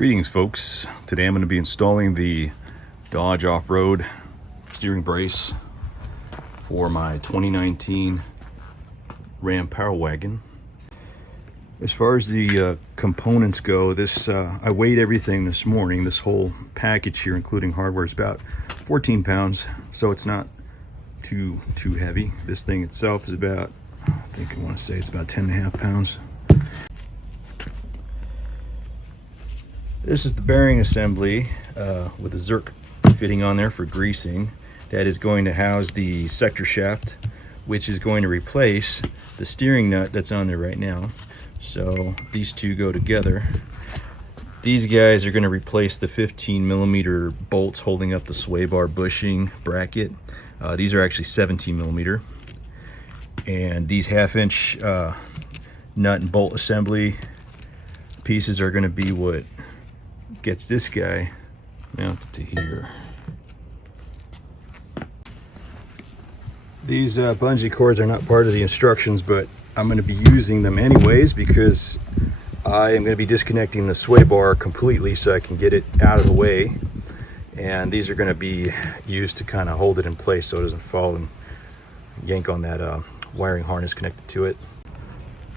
Greetings folks, today I'm going to be installing the Dodge off-road steering brace for my 2019 Ram Power Wagon. As far as the components go, I weighed everything this morning. This whole package here, including hardware, is about 14 pounds, so it's not too heavy. This thing itself is about, I want to say it's about 10.5 pounds. This is the bearing assembly with a Zerk fitting on there for greasing. That is going to house the sector shaft, which is going to replace the steering nut that's on there right now. So these two go together. These guys are going to replace the 15mm bolts holding up the sway bar bushing bracket. These are actually 17mm. And these 1/2-inch nut and bolt assembly pieces are going to be what gets this guy mounted to here. These bungee cords are not part of the instructions, but I'm going to be using them anyways because I am going to be disconnecting the sway bar completely so I can get it out of the way, and these are going to be used to kind of hold it in place so it doesn't fall and yank on that wiring harness connected to it.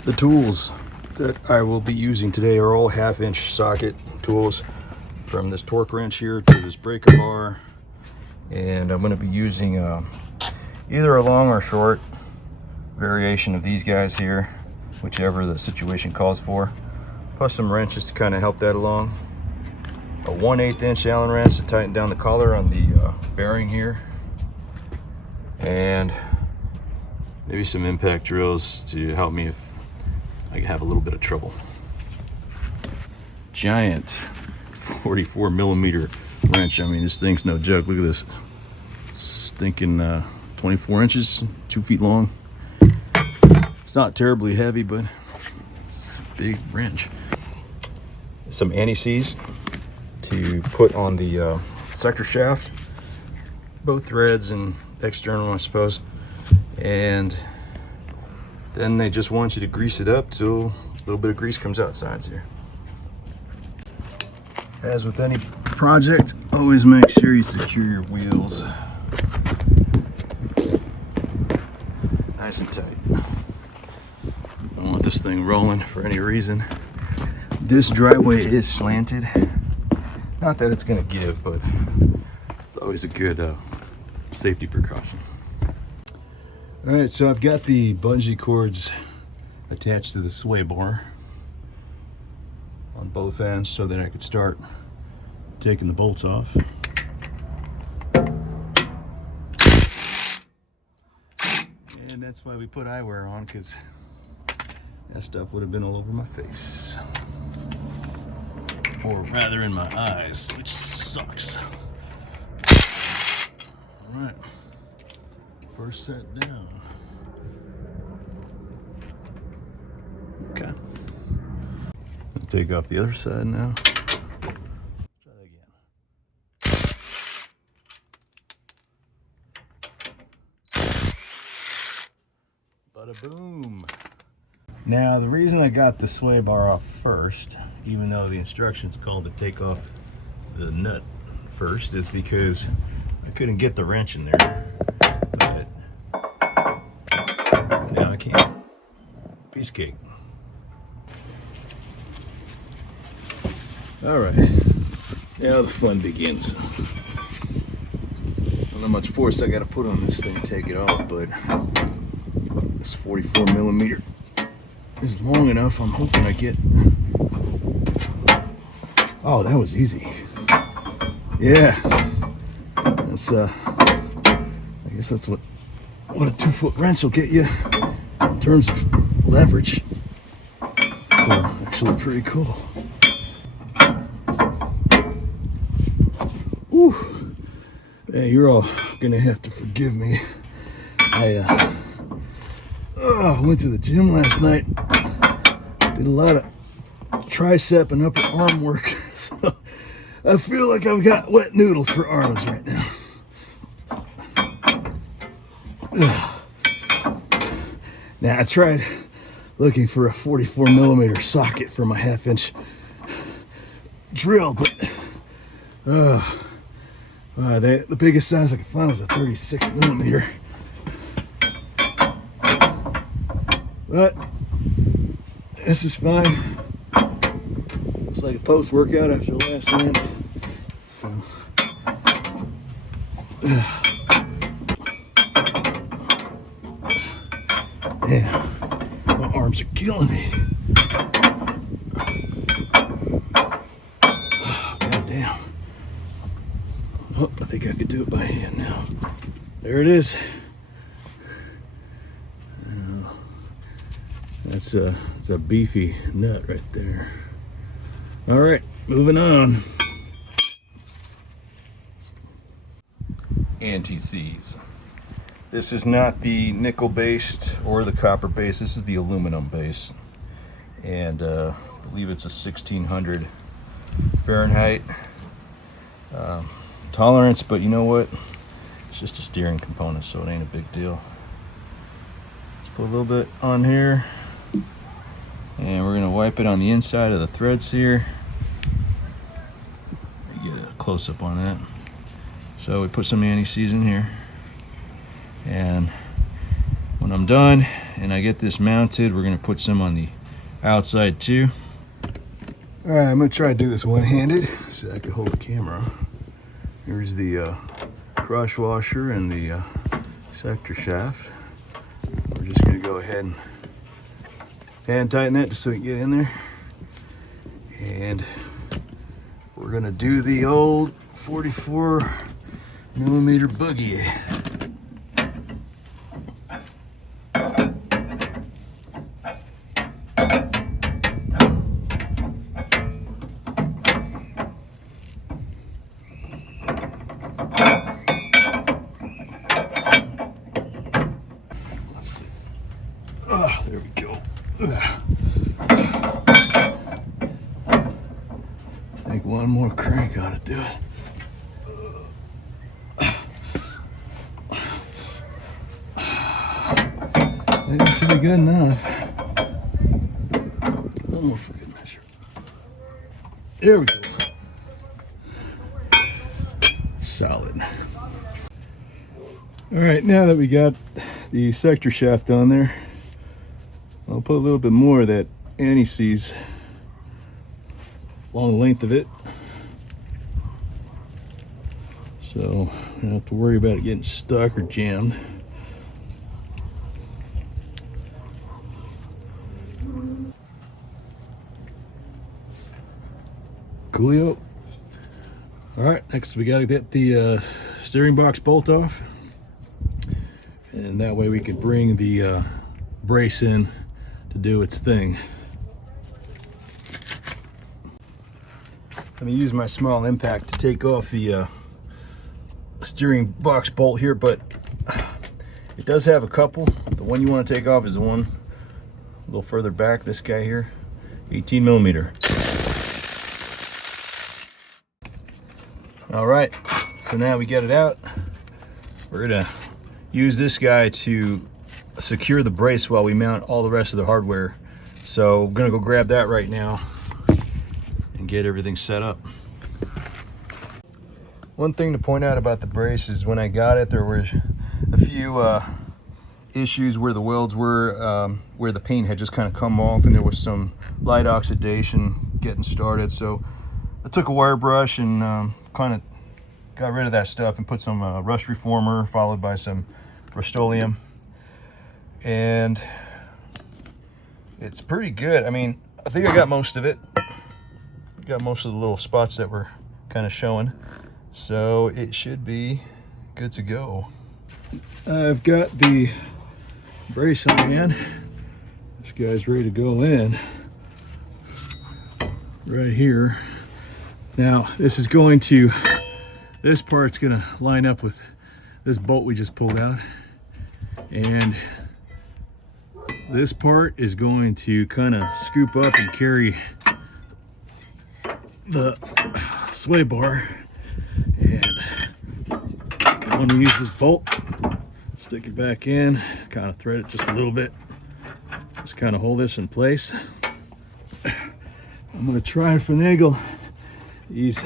The tools that I will be using today are all 1/2-inch socket tools, from this torque wrench here to this breaker bar, and I'm going to be using either a long or short variation of these guys here, whichever the situation calls for, plus some wrenches to kind of help that along. A 1/8-inch Allen wrench to tighten down the collar on the bearing here, and maybe some impact drills to help me if I have a little bit of trouble. Giant 44mm wrench. I mean, this thing's no joke. Look at this. Stinking 24 inches, 2 feet long. It's not terribly heavy, but it's a big wrench. Some AntiSeize to put on the sector shaft, both threads and external, I suppose. And then they just want you to grease it up till a little bit of grease comes out sides here. As with any project, always make sure you secure your wheels nice and tight. Don't want this thing rolling for any reason. This driveway is slanted. Not that it's gonna give, but it's always a good safety precaution. All right, so I've got the bungee cords attached to the sway bar on both ends so that I could start taking the bolts off. And that's why we put eyewear on, because that stuff would have been all over my face. Or rather in my eyes, which sucks. All right. First set down. Okay. I'll take off the other side now. Try that again. Bada boom. Now, the reason I got the sway bar off first, even though the instructions called to take off the nut first, is because I couldn't get the wrench in there. Now I can't. Piece of cake. All right, now the fun begins. I don't know how much force I got to put on this thing to take it off, but this 44mm is long enough. I'm hoping I get. Oh, that was easy. Yeah, that's I guess that's what a 2-foot wrench will get you in terms of leverage. It's actually pretty cool. Whew. Yeah, you're all gonna have to forgive me. I went to the gym last night, did a lot of tricep and upper arm work, so I feel like I've got wet noodles for arms right now. Now, I tried looking for a 44mm socket for my 1/2-inch drill, but the biggest size I could find was a 36 millimeter. But this is fine. Looks like a post-workout after the last sand. So yeah, my arms are killing me. God damn. Oh, I think I could do it by hand now. There it is. That's a beefy nut right there. All right, moving on. AntiSeize. This is not the nickel based or the copper based. This is the aluminum based, and I believe it's a 1600 Fahrenheit tolerance. But you know what? It's just a steering component, so it ain't a big deal. Let's put a little bit on here. And we're going to wipe it on the inside of the threads here. Get a close-up on that. So we put some AntiSeize in here. And when I'm done and I get this mounted, we're going to put some on the outside too. Alright, I'm going to try to do this one-handed so I can hold the camera. Here's the crush washer and the sector shaft. We're just going to go ahead and hand tighten that just so we can get in there. And we're gonna do the old 44 millimeter boogie. Let's see. Oh, there we go. I think one more crank ought to do it. I think this should be good enough. One more for good measure. There we go. Solid. All right, now that we got the sector shaft on there, I'll put a little bit more of that AntiSeize along the length of it. So I don't have to worry about it getting stuck or jammed. Coolio. All right, next we got to get the steering box bolt off. And that way we can bring the brace in to do its thing. Let me use my small impact to take off the steering box bolt here, but it does have a couple. The one you want to take off is the one a little further back, this guy here, 18 millimeter. All right, so now we get it out. We're gonna use this guy to secure the brace while we mount all the rest of the hardware. So I'm gonna go grab that right now and get everything set up. One thing to point out about the brace is when I got it, there were a few issues where the welds were, where the paint had just kind of come off and there was some light oxidation getting started. So I took a wire brush and kind of got rid of that stuff and put some rust reformer followed by some Rust-Oleum, and it's pretty good. I mean, I think I got most of it. Got most of the little spots that were kind of showing, so it should be good to go. I've got the brace on hand. This guy's ready to go in right here. Now this part's gonna line up with this bolt we just pulled out, and this part is going to kind of scoop up and carry the sway bar. And I want to use this bolt, stick it back in, kind of thread it just a little bit, just kind of hold this in place. I'm going to try and finagle these,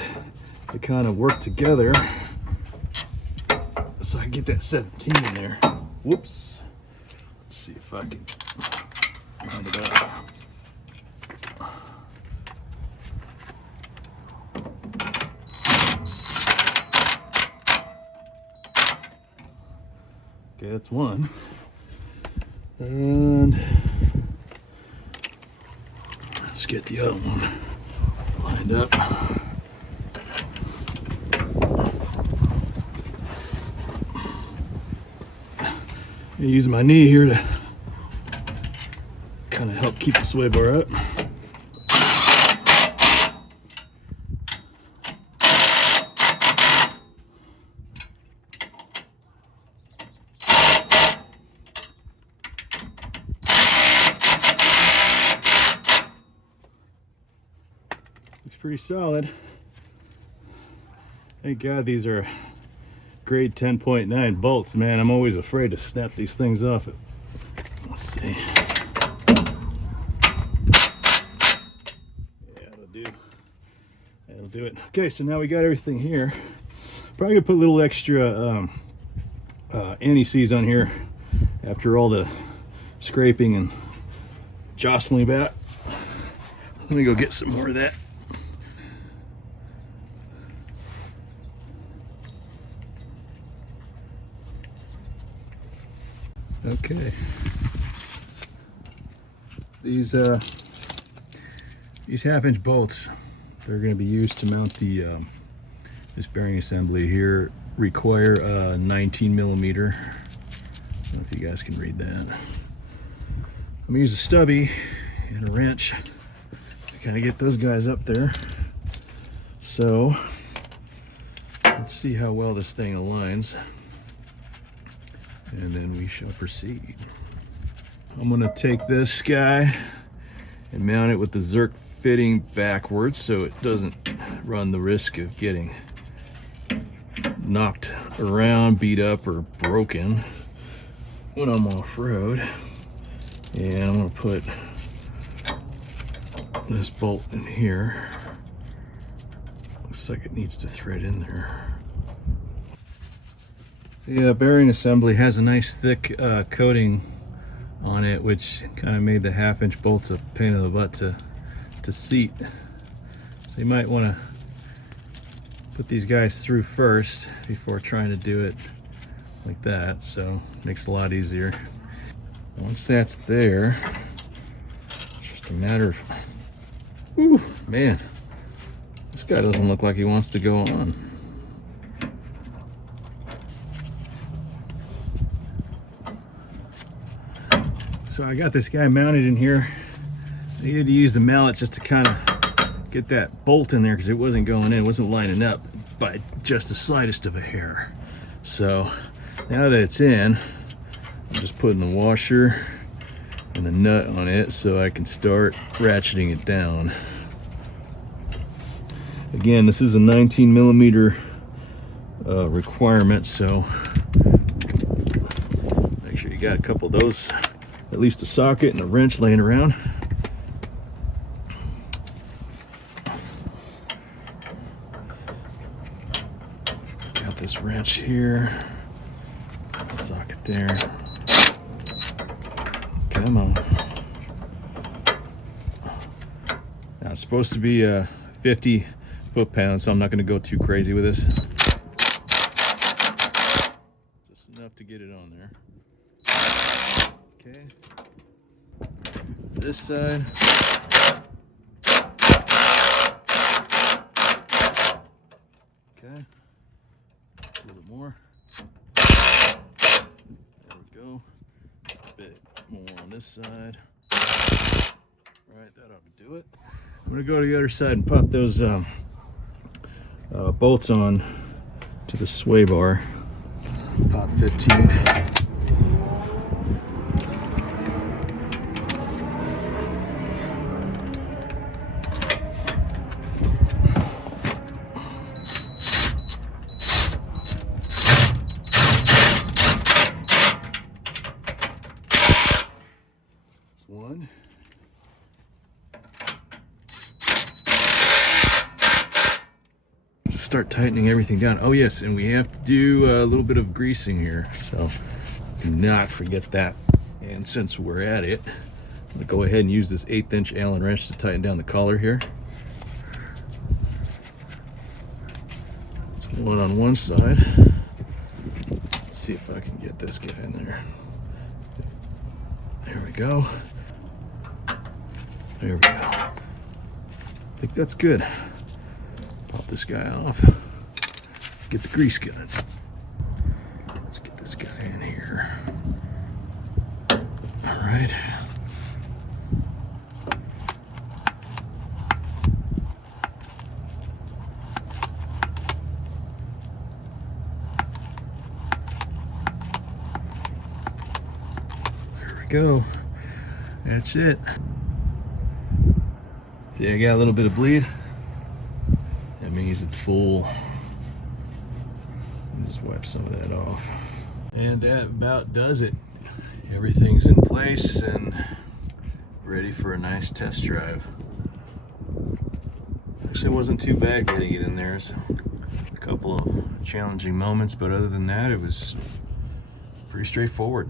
they kind of work together. So I can get that 17 in there. Whoops. Let's see if I can line it up. Okay, that's one. And let's get the other one lined up. I use my knee here to kind of help keep the sway bar up. Looks pretty solid. Thank God these are grade 10.9 bolts, man. I'm always afraid to snap these things off. Let's see. Yeah, that'll do. That'll do it. Okay, so now we got everything here. Probably gonna put a little extra AntiSeize on here after all the scraping and jostling about. Let me go get some more of that. Okay, these half-inch bolts, they're going to be used to mount the this bearing assembly here. Require a 19 millimeter. I don't know if you guys can read that. I'm gonna use a stubby and a wrench to kind of get those guys up there. So let's see how well this thing aligns, and then we shall proceed. I'm gonna take this guy and mount it with the Zerk fitting backwards so it doesn't run the risk of getting knocked around, beat up, or broken when I'm off-road. And I'm gonna put this bolt in here. Looks like it needs to thread in there. The bearing assembly has a nice thick coating on it, which kind of made the half-inch bolts a pain in the butt to seat. So you might want to put these guys through first before trying to do it like that, so it makes it a lot easier. Once that's there, it's just a matter of, ooh, man, this guy doesn't look like he wants to go on. So I got this guy mounted in here. I needed to use the mallet just to kind of get that bolt in there because it wasn't going in, it wasn't lining up by just the slightest of a hair. So now that it's in, I'm just putting the washer and the nut on it so I can start ratcheting it down. Again, this is a 19 millimeter requirement, so make sure you got a couple of those, at least a socket and a wrench laying around. Got this wrench here, socket there. Come on. Now it's supposed to be 50 foot-pounds, so I'm not going to go too crazy with this. Just enough to get it on there. Okay. This side. Okay. A little bit more. There we go. Just a bit more on this side. All right, that ought to do it. I'm gonna go to the other side and pop those bolts on to the sway bar. Pop 15. One. start tightening everything down. Oh yes, and we have to do a little bit of greasing here, so do not forget that. And since we're at it, I'm gonna go ahead and use this 1/8 inch Allen wrench to tighten down the collar here. It's one on one side. Let's see if I can get this guy in there. There we go. There we go. I think that's good. Pop this guy off. Get the grease gun. Let's get this guy in here. All right. There we go. That's it. See, I got a little bit of bleed. That means it's full. Just wipe some of that off. And that about does it. Everything's in place and ready for a nice test drive. Actually, it wasn't too bad getting it in there. So a couple of challenging moments, but other than that, it was pretty straightforward.